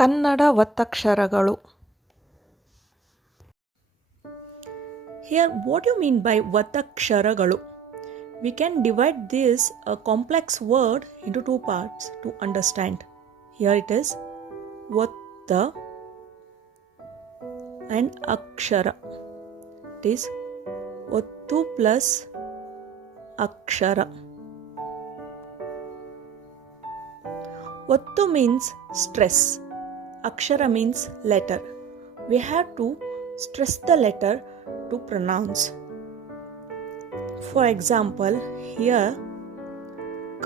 Kannada ಒತ್ತಕ್ಷರಗಳು. Here, what do you mean by ಒತ್ತಕ್ಷರಗಳು? We can divide this a complex word into two parts to understand. Here it is ಒತ್ತ and Akshara. It is ಒತ್ತು plus ಅಕ್ಷರ. ಒತ್ತು means stress. Akshara means letter. We have to stress the letter to pronounce. For example, here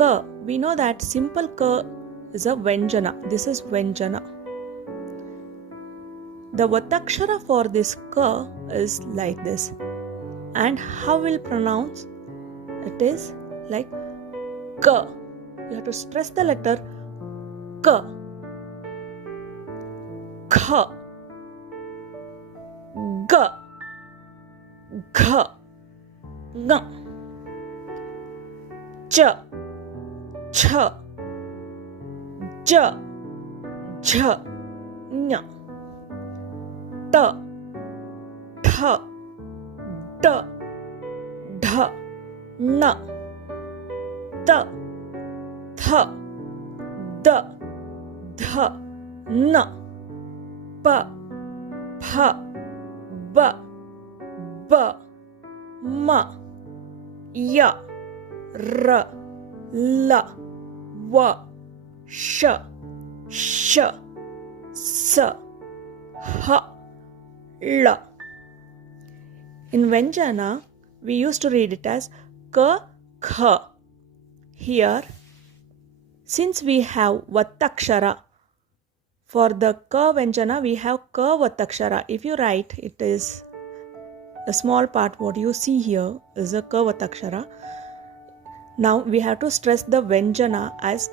ka. We know that simple ka is a Vyanjana. This is Vyanjana. The Vattakshara for this ka is like this. And how we'll pronounce? It is like ka. You have to stress the letter ka. Kha, ga, gha, nga, cha, cha, ja, jha, nya, ta, tha, da, dha, na, ta, tha, da, dha, na, pa, pha, ba, ba, ma, ya, ra, la, wa, sha, sha, sa, ha, la. In Vyanjana, we used to read it as ka, kha. Here, since we have Vattakshara, for the ka Vyanjana, we have ka Vattakshara. If you write, it is a small part. What you see here is a ka Vattakshara. Now we have to stress the Vyanjana as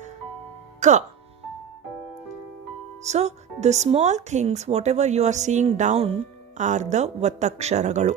ka. So the small things, whatever you are seeing down, are the Vattaksharagalu.